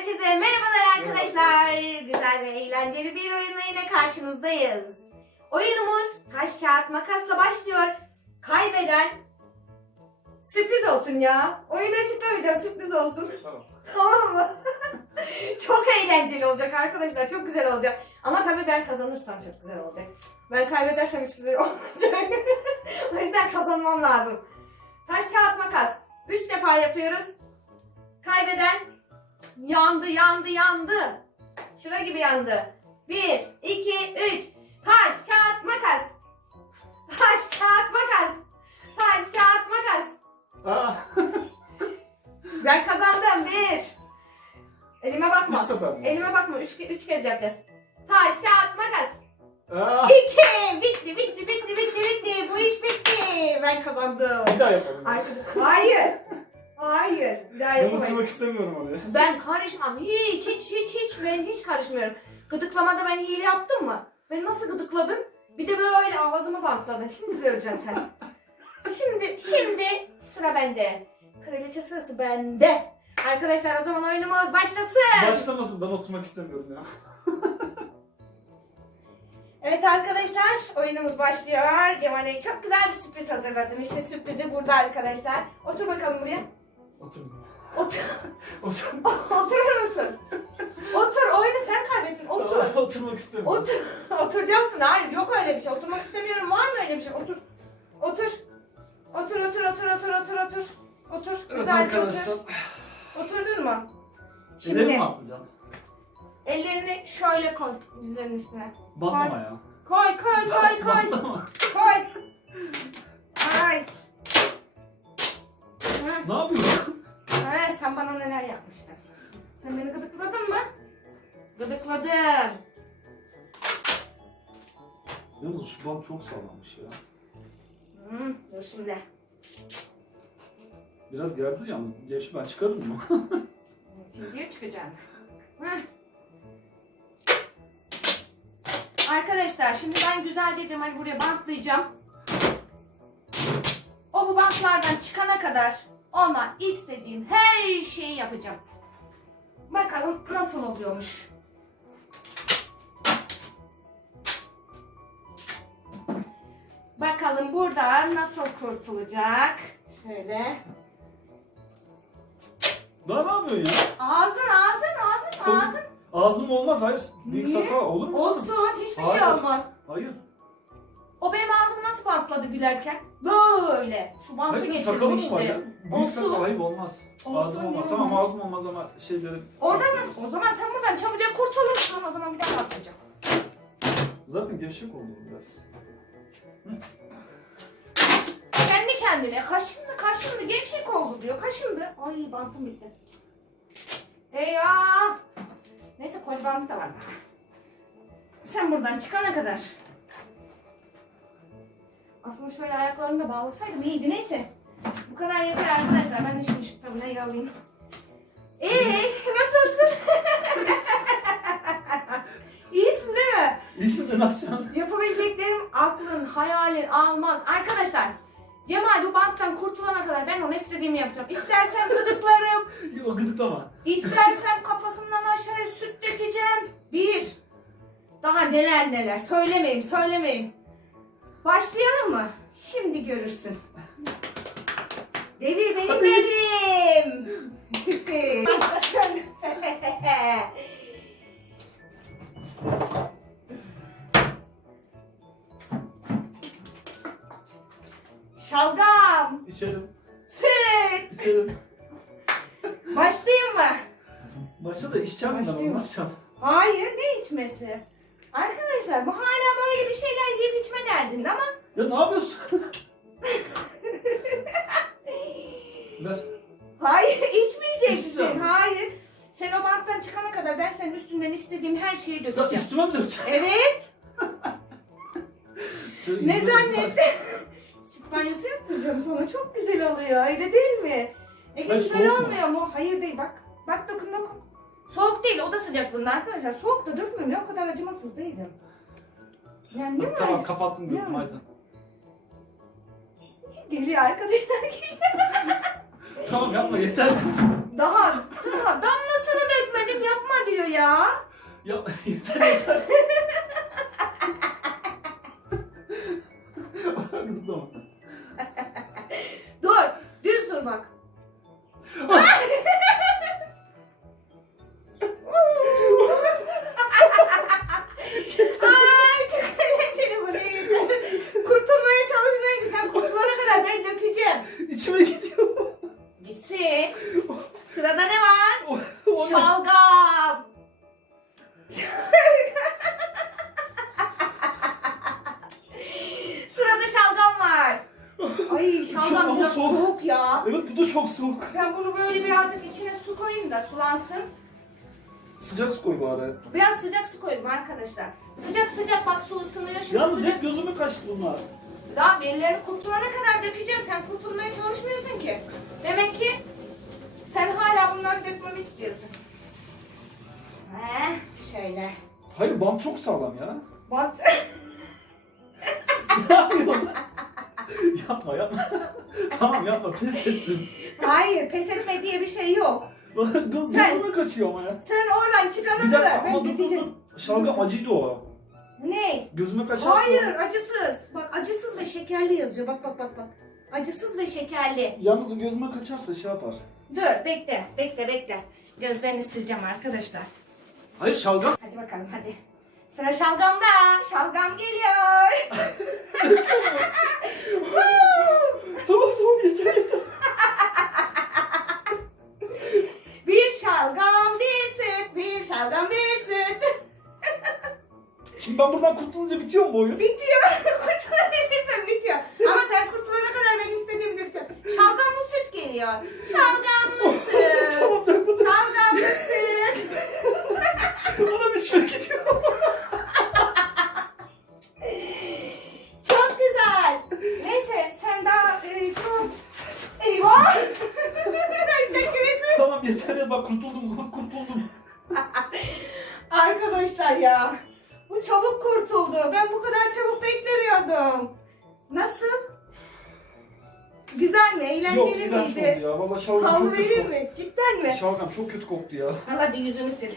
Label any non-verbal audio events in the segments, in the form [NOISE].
Herkese merhabalar arkadaşlar. Güzel ve eğlenceli bir oyunla yine karşınızdayız. Oyunumuz taş kağıt makasla başlıyor. Kaybeden sürpriz olsun ya. Oyunu açıklamayacağım sürpriz olsun. Tamam. [LAUGHS] Tamam mı? [LAUGHS] çok eğlenceli olacak arkadaşlar. Çok güzel olacak. Ama tabii ben kazanırsam çok güzel olacak. Ben kaybedersem hiç güzel olmayacak. [LAUGHS] o yüzden kazanmam lazım. Taş kağıt makas. Üç defa yapıyoruz. Kaybeden yandı yandı yandı. Şura gibi yandı. Bir, iki, üç. Taş kağıt makas. Taş kağıt makas. Taş kağıt makas. Aa, [LAUGHS] Ben kazandım. Bir. Elime üç bakma. sefer mi? Elime bakma. Üç, üç kez yapacağız. Taş, kağıt, makas. Aa, İki. Bitti, bitti, bitti, bitti, bitti. Bu iş bitti. Ben kazandım. bir daha yapalım. Hayır. Hayır. Bir daha Ben yapamayız. unutmak istemiyorum onu ya. Ben karışmam. Hiç, hiç, hiç, hiç. Ben hiç karışmıyorum. Gıdıklamada ben hile yaptım mı? Ben nasıl gıdıkladım? Bir de böyle ağzımı bantladın. Şimdi göreceksin sen. Şimdi, şimdi sıra bende. Kraliçe sırası bende. Arkadaşlar o zaman oyunumuz başlasın. Başlamasın ben oturmak istemiyorum ya. [LAUGHS] Evet arkadaşlar oyunumuz başlıyor. Cemal'e çok güzel bir sürpriz hazırladım. İşte sürprizi burada arkadaşlar. Otur bakalım buraya. Oturma. Otur. [LAUGHS] Otur. Oturur musun? Otur. Oyunu sen kaybettin. Otur. Tamam, [LAUGHS] oturmak istemiyorum. Otur. [LAUGHS] Oturacaksın. Hayır yok öyle bir şey. Oturmak istemiyorum. Var mı öyle bir şey? Otur. Otur. Otur otur otur otur otur otur. Otur. Güzelce otur. Oturdun mu? Şimdi Ellerimi mi atlayacağım? ellerini şöyle koy dizlerinin üstüne. Batlama ya. Koy koy koy koy. Batlama. koy. Ay. Ne yapıyorsun? Sen bana neler yapmıştın? Sen beni gıdıkladın mı? Gıdıkladın. Yalnız şu bant çok sağlammış ya. Hı, dur şimdi. Biraz gerdir yalnız. Gerçi ben çıkarım mı? Videoya çıkacağım. Heh. Arkadaşlar şimdi ben güzelce Cemal'i buraya bantlayacağım. O bu bantlardan çıkana kadar ona istediğim her şeyi yapacağım. Bakalım nasıl oluyormuş. Bakalım buradan nasıl kurtulacak. Şöyle. Daha ne yapıyorsun ya? Ağzın ağzın ağzın ağzın. Ağzım olmaz hayır. Büyük Niye? sakal olur mu? canım? Olsun hiçbir şey Hayır. olmaz. Hayır. Nasıl bantladı gülerken? Böyle. Şu bantı Hayır senin sakalın mı var getirmişti. ya? Büyük Olsun. sakal ayıp olmaz. Olsun, ağzım olmaz. niye Tamam ağzım olmaz ama şeyleri... Oradan nasıl? O zaman sen buradan çabucak kurtulursun. O zaman bir daha bantlayacağım. Zaten gevşek oldu bu biraz. Kendi kendine kaşındı kaşındı gevşek oldu diyor. Kaşındı. Ay bantım bitti. Eyvah. Neyse koz bantı da var. Sen buradan çıkana kadar. Aslında şöyle ayaklarını da bağlasaydım iyiydi neyse. Bu kadar yeter arkadaşlar. Ben de şimdi şu tabulayı alayım. Eee nasılsın? [LAUGHS] İyisin değil mi? İyi şimdi ne yapacaksın? Yapabileceklerim aklın, hayalin almaz. Arkadaşlar Cemal bu banttan kurtulana kadar ben ona istediğimi yapacağım. İstersen gıdıklarım, [LAUGHS] o gıdıklama. istersen kafasından aşağıya süt dökeceğim. Bir. Daha neler neler. Söylemeyeyim, söylemeyeyim. Başlayalım mı? Şimdi görürsün. Devir benim devrim. [LAUGHS] Başlasın. Şalgam, İçerim. süt. İçerim. Başlayayım mı? Başta da içeceğim ben ne yapacağım? Hayır, ne içmesi? Arkadaşlar bu hala böyle bir şeyler yiyip içme derdinde ama Ya ne yapıyorsun? [LAUGHS] Ver. hayır Hiçbir içmeyeceksin. Hayır. Sen o banttan çıkana kadar ben senin üstünden istediğim her şeyi Sen dökeceğim. üstüme mi dökeceksin? Evet. [LAUGHS] Şöyle Ne yüzüme zannettin? Süt banyosu yaptıracağım sana. Çok güzel oluyor. Öyle değil mi? Ne Hayır, güzel soğuk mu? olmuyor mu? Hayır değil bak. Soğuk değil. O da sıcaklığında arkadaşlar. Soğuk da dökmüyorum. Ne o kadar acımasız değilim. Yani ne var? Tamam kapattım gözümü hadi. Geliyor arkadaşlar geliyor. [LAUGHS] Tamam yapma yeter. Daha, daha damlasını dökmedim ya. Ya [LAUGHS] yeter yeter. [LAUGHS] böyle birazcık içine su koyayım da sulansın. Sıcak su koy bari. Biraz sıcak su koydum arkadaşlar. Sıcak sıcak bak su ısınıyor şimdi Yalnız sıcak. hep gözüme kaçtı bunlar. Daha bellerini kurtulana kadar dökeceğim. Sen kurtulmaya çalışmıyorsun ki. Demek ki sen hala bunları dökmemi istiyorsun. Heh, şöyle. Hayır bant çok sağlam ya. Bant. [LAUGHS] Ne yapıyorsun? Yapma yapma. [LAUGHS] tamam yapma pes ettim. Hayır pes etme diye bir şey yok. Göz, Sen- gözüme kaçıyor ama ya. Sen oradan çıkana Bir dakika kadar ama ben dur dur dur. Şalgam acıydı o. Ne? Gözüme kaçarsa. Hayır acısız. Bak acısız ve şekerli yazıyor. Bak bak bak bak. Acısız ve şekerli. Yalnız gözüme kaçarsa şey yapar. Dur bekle bekle bekle. Gözlerini sileceğim arkadaşlar. Hayır şalgam. Hadi bakalım hadi. Sıra şalgamda. Şalgam geliyor. [LAUGHS] tamam tamam yeter yeter. [LAUGHS] bir şalgam bir süt. Bir şalgam bir süt. Şimdi ben buradan kurtulunca bitiyor mu oyun? Bitiyor. Ya. Bu çabuk kurtuldu. Ben bu kadar çabuk beklemiyordum. Nasıl? Güzel mi? Yok Eğlenceli iğrenç oldu miydi? ya. Valla şalgam Havlu çok kötü vereyim koktu. mi? Cidden mi? Şalgam çok kötü koktu ya. Al hadi yüzünü sil.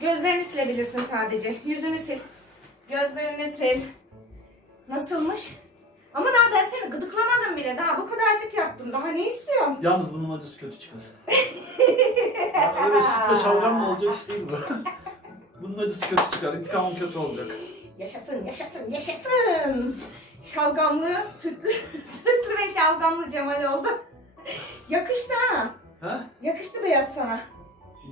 Gözlerini silebilirsin sadece. Yüzünü sil. Gözlerini sil. Nasılmış? Ama daha ben seni gıdıklamadım bile. Daha bu kadarcık yaptım. Daha ne istiyorsun? Yalnız bunun acısı kötü çıkar. Yani öyle sütle şalgam mı olacak iş değil bu. [LAUGHS] bunun acısı kötü çıkar. İntikamım kötü olacak. Yaşasın, yaşasın, yaşasın. Şalgamlı, sütlü, [LAUGHS] sütlü ve şalgamlı Cemal oldu. Yakıştı ha. Ha? Yakıştı beyaz sana.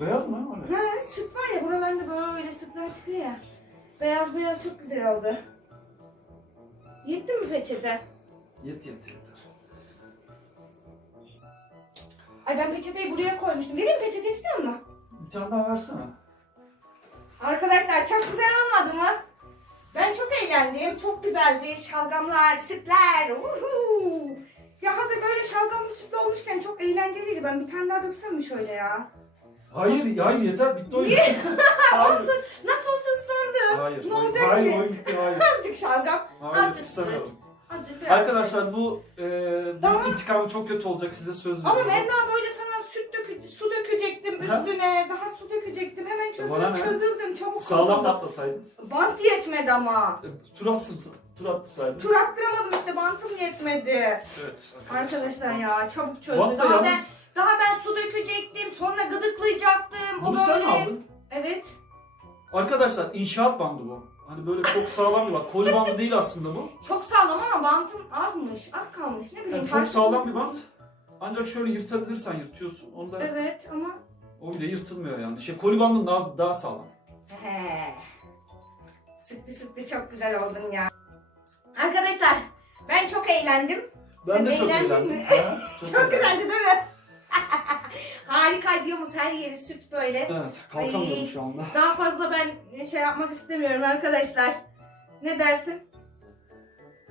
Beyaz mı? Öyle. Ha, süt var ya buralarında böyle sütler çıkıyor ya. Beyaz beyaz çok güzel oldu. Yetti mi peçete? Yet yet yeter. Ay ben peçeteyi buraya koymuştum. Vereyim peçete istiyor musun? Bir tane daha versene. Arkadaşlar çok güzel olmadı mı? Ben çok eğlendim. Çok güzeldi. Şalgamlar, sütler. Uhu. Ya hazır böyle şalgamlı sütlü olmuşken çok eğlenceliydi. Ben bir tane daha döksem mi şöyle ya? Hayır, hayır yeter bitti oyun. [LAUGHS] [LAUGHS] hayır. Olsun. Nasıl olsa ıslandı. Hayır, Ne olacak hayır, ki? oyun bitti, hayır. [LAUGHS] Azıcık şalgam. Hayır, Azıcık istemiyorum. Azıcık biraz. Arkadaşlar bu e, Tamam. bunun intikamı çok kötü olacak size söz Ama veriyorum. ben daha böyle sana süt dökecektim Ha? üstüne. Daha su dökecektim. Hemen Bana çözüldüm, ne? çözüldüm. Çabuk Sağlam da atlasaydın. Bant yetmedi ama. Tur, atsın, tur atlasaydın. Tur attıramadım işte bantım yetmedi. Evet. Arkadaşlar ya çabuk çözdü. Bant da Daha ben, yalnız daha ben su dökecektim. Sonra gıdıklayacaktım. O bunu sen böyle. aldın. Evet. Arkadaşlar inşaat bandı bu. Hani böyle çok sağlam bir. Koli bandı değil aslında bu. Çok sağlam ama bantım azmış. Az kalmış. Ne bileyim. Yani çok fark sağlam bir bant. Ancak şöyle yırtabilirsen yırtıyorsun. Onu da Evet ama. o bile yırtılmıyor yani. Şey koli bandın daha, daha sağlam. He. Sıktı sıktı çok güzel oldun ya. Arkadaşlar ben çok eğlendim. Ben Sen de çok eğlendin eğlendim. mi? Ha, Çok [LAUGHS] eğlendim. güzeldi değil mi? [LAUGHS] Harika diyoruz her yeri süt böyle. Evet kalkamıyorum Ay. şu anda. Daha fazla ben şey yapmak istemiyorum arkadaşlar. Ne dersin?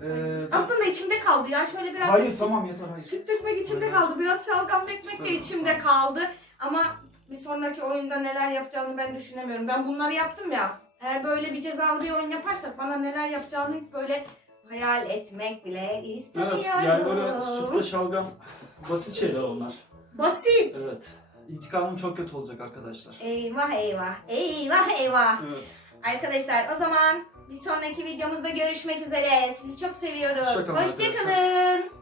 Ee, Aslında içimde kaldı ya. Şöyle biraz hayır süt, tamam yeter hayır. süt dökmek içimde Hayır. kaldı. Biraz şalgam dökmek de İstemem, içimde tamam. kaldı. Ama bir sonraki oyunda neler yapacağını ben düşünemiyorum. Ben bunları yaptım ya. Eğer böyle bir cezalı bir oyun yaparsak bana neler yapacağını hiç böyle hayal etmek bile istemiyorum. Evet yani böyle sütle şalgam basit şeyler onlar. Basit. Evet. İntikamım çok kötü olacak arkadaşlar. Eyvah eyvah. Eyvah eyvah. Evet. Arkadaşlar o zaman bir sonraki videomuzda görüşmek üzere. Sizi çok seviyoruz. Hoşça kalın Hoşçakalın.